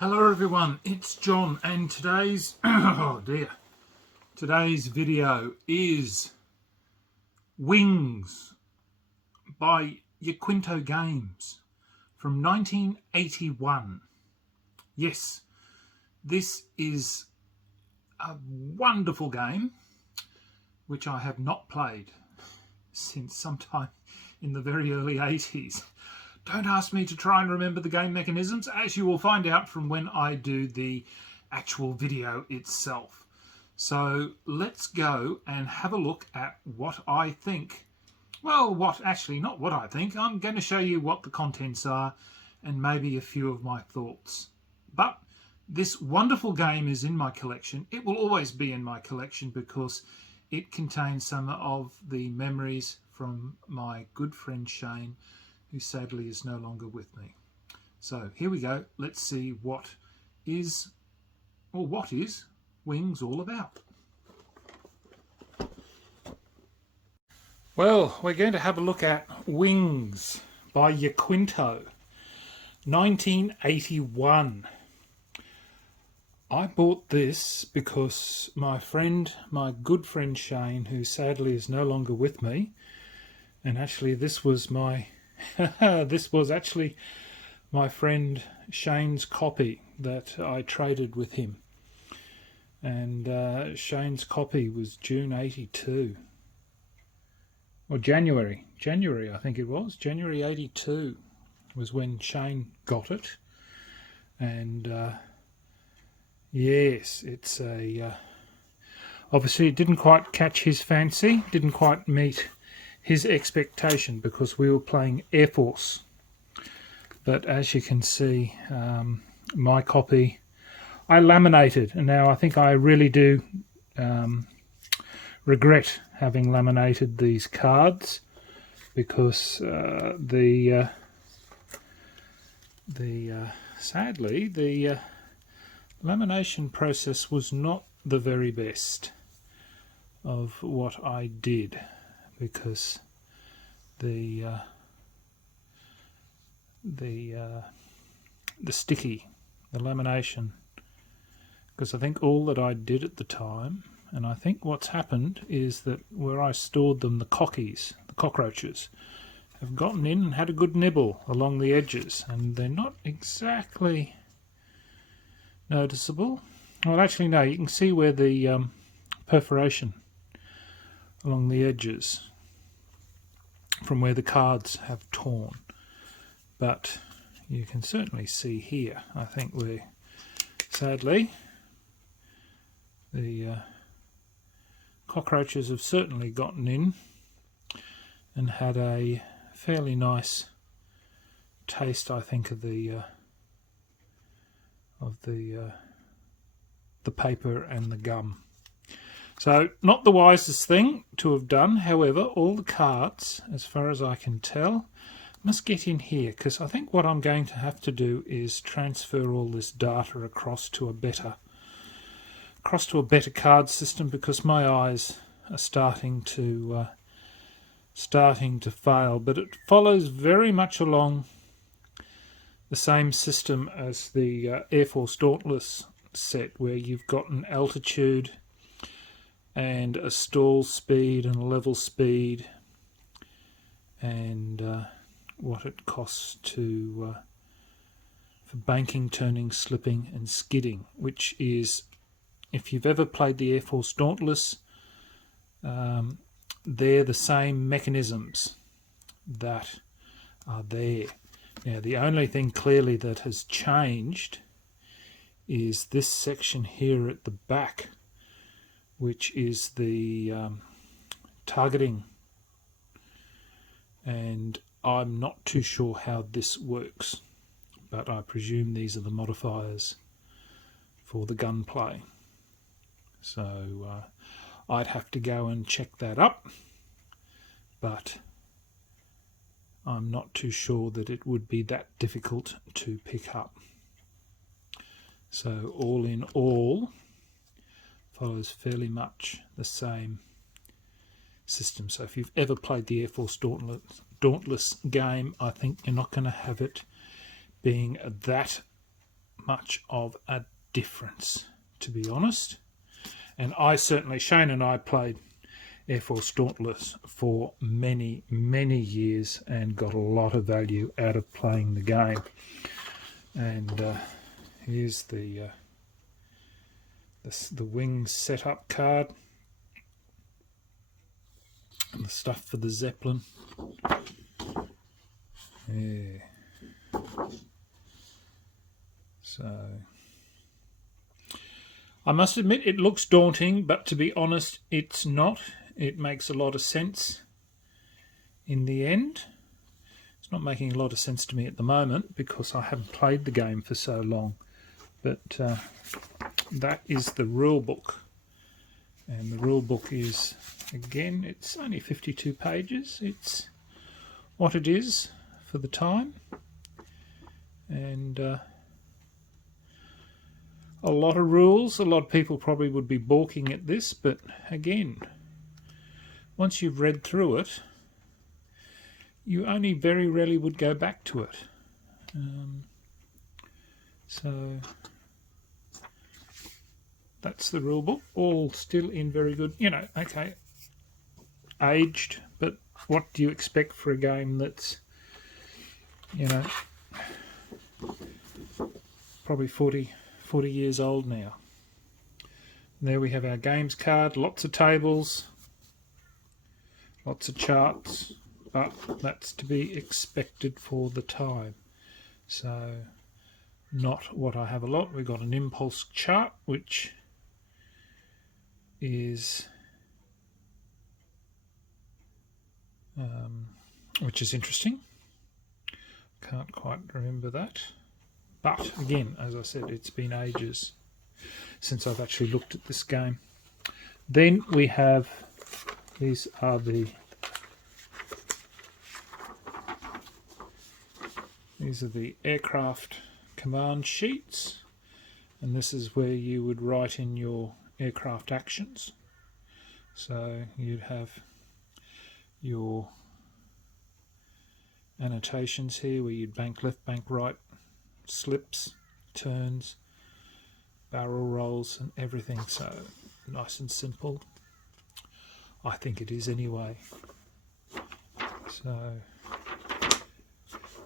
Hello everyone, it's John, and today's today's video is Wings by Yaquinto Games from 1981. Yes, this is a wonderful game which I have not played since sometime in the very early 80s. Don't ask me to try and remember the game mechanisms, as you will find out from when I do the actual video itself. So let's go and have a look at what I think. Well, not what I think. I'm going to show you what the contents are and maybe a few of my thoughts. But this wonderful game is in my collection. It will always be in my collection because it contains some of the memories from my good friend Shane, who sadly is no longer with me. So here we go. Let's see what is Wings all about. Well, we're going to have a look at Wings by Yaquinto, 1981. I bought this because my good friend Shane, who sadly is no longer with me, and actually this was actually my friend Shane's copy that I traded with him. And Shane's copy was June 82. Or January I think it was. January 82 was when Shane got it. And yes, it's obviously it didn't quite catch his fancy, didn't quite meet his expectation because we were playing Air Force. But as you can see, my copy I laminated, and now I think I really do regret having laminated these cards because sadly the lamination process was not the very best of what I did, because the lamination, because I think all that I did at the time, and I think what's happened is that where I stored them, the cockroaches have gotten in and had a good nibble along the edges, and they're not exactly noticeable. Well, actually no, you can see where the perforation along the edges from where the cards have torn, but you can certainly see here, I think, where sadly the cockroaches have certainly gotten in and had a fairly nice taste, I think, of the paper and the gum. So not the wisest thing to have done. However, all the cards, as far as I can tell, must get in here, because I think what I'm going to have to do is transfer all this data across to a better card system, because my eyes are starting to fail. But it follows very much along the same system as the Air Force Dauntless set, where you've got an altitude and a stall speed and a level speed, and what it costs for banking, turning, slipping and skidding, which is, if you've ever played the Air Force Dauntless, they're the same mechanisms that are there. Now, the only thing clearly that has changed is this section here at the back, which is the targeting, and I'm not too sure how this works, but I presume these are the modifiers for the gunplay. So I'd have to go and check that up, but I'm not too sure that it would be that difficult to pick up. So all in all, follows fairly much the same system. So if you've ever played the Air Force Dauntless game, I think you're not going to have it being that much of a difference, to be honest. And I certainly, Shane and I played Air Force Dauntless for many, many years and got a lot of value out of playing the game. And here's the wings setup card and the stuff for the Zeppelin. Yeah. So I must admit it looks daunting, but to be honest, it's not. It makes a lot of sense in the end. It's not making a lot of sense to me at the moment because I haven't played the game for so long. But that is the rule book. And the rule book is, again, it's only 52 pages. It's what it is for the time. And a lot of rules. A lot of people probably would be balking at this, but again, once you've read through it, you only very rarely would go back to it. So that's the rule book, all still in very good, okay, aged, but what do you expect for a game that's, probably 40 years old now. And there we have our games card, lots of tables, lots of charts, but that's to be expected for the time. So not what I have a lot. We've got an impulse chart, which is interesting. Can't quite remember that. But again, as I said, it's been ages since I've actually looked at this game. Then we have, these are the aircraft command sheets, and this is where you would write in your aircraft actions. So you'd have your annotations here where you'd bank left, bank right, slips, turns, barrel rolls and everything. So nice and simple. I think it is anyway. So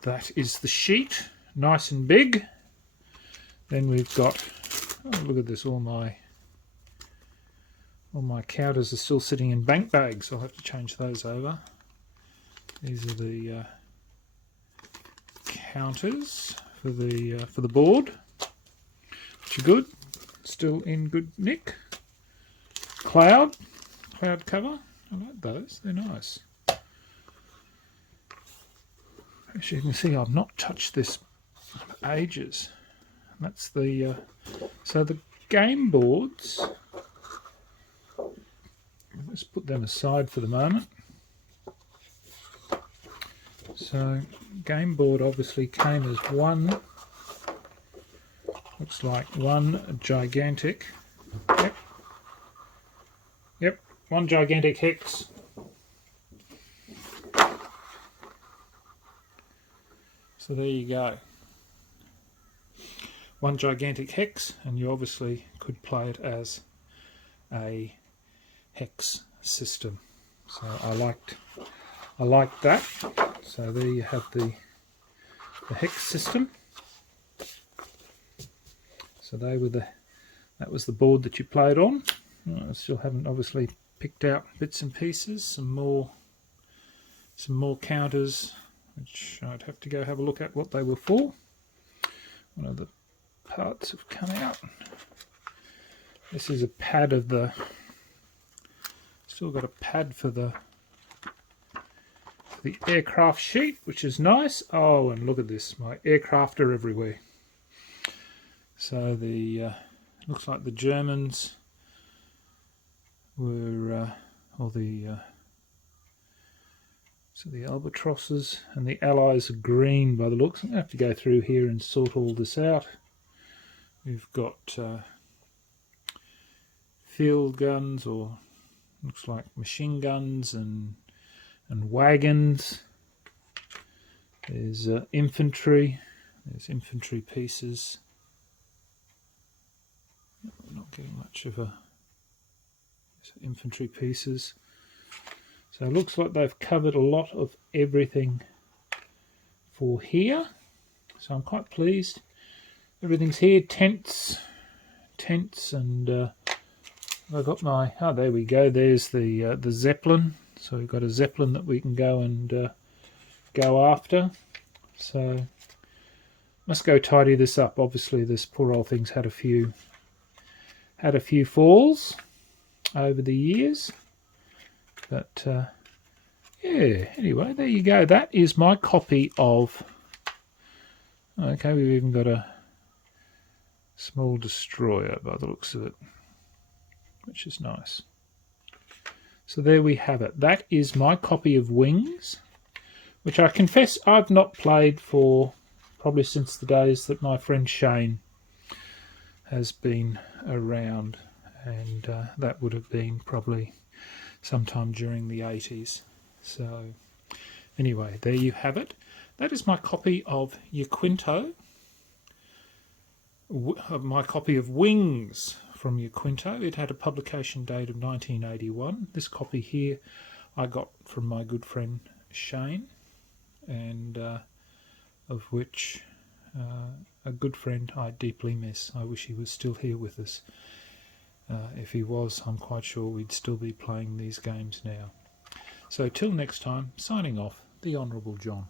that is the sheet, nice and big. Then we've got, oh, look at this, all my counters are still sitting in bank bags. I'll have to change those over. These are the counters for the board, which are good, still in good nick. Cloud cover, I like those, they're nice. As you can see, I've not touched this for ages. That's the so the game boards. Let's put them aside for the moment. So game board obviously came as one, looks like one gigantic, yep, one gigantic hex. So there you go. One gigantic hex, and you obviously could play it as a hex system. So I liked that. So there you have the hex system. So that was the board that you played on. I still haven't obviously picked out bits and pieces, some more counters, which I'd have to go have a look at what they were for. One of the parts have come out. This is a pad of the, still got a pad for the aircraft sheet, which is nice. Oh, and look at this, my aircraft are everywhere. So the looks like the Germans were, so the albatrosses and the Allies are green by the looks. I'm going to have to go through here and sort all this out. We've got field guns, or looks like machine guns and wagons. There's infantry. There's infantry pieces. getting much of a infantry pieces. So it looks like they've covered a lot of everything for here. So I'm quite pleased. Everything's here, tents, and I've got my, oh there we go, there's the Zeppelin. So we've got a Zeppelin that we can go and go after. So must go tidy this up. Obviously this poor old thing's had a few falls over the years. But yeah, anyway, there you go. That is my copy of, okay, we've even got a small destroyer by the looks of it, which is nice. So there we have it. That is my copy of Wings, which I confess I've not played for probably since the days that my friend Shane has been around, and that would have been probably sometime during the 80s. So anyway, there you have it. That is my copy of Yaquinto, my copy of Wings from Yaquinto. It had a publication date of 1981. This copy here I got from my good friend Shane, and of which a good friend I deeply miss. I wish he was still here with us. If he was, I'm quite sure we'd still be playing these games now. So till next time, signing off, the Honourable John.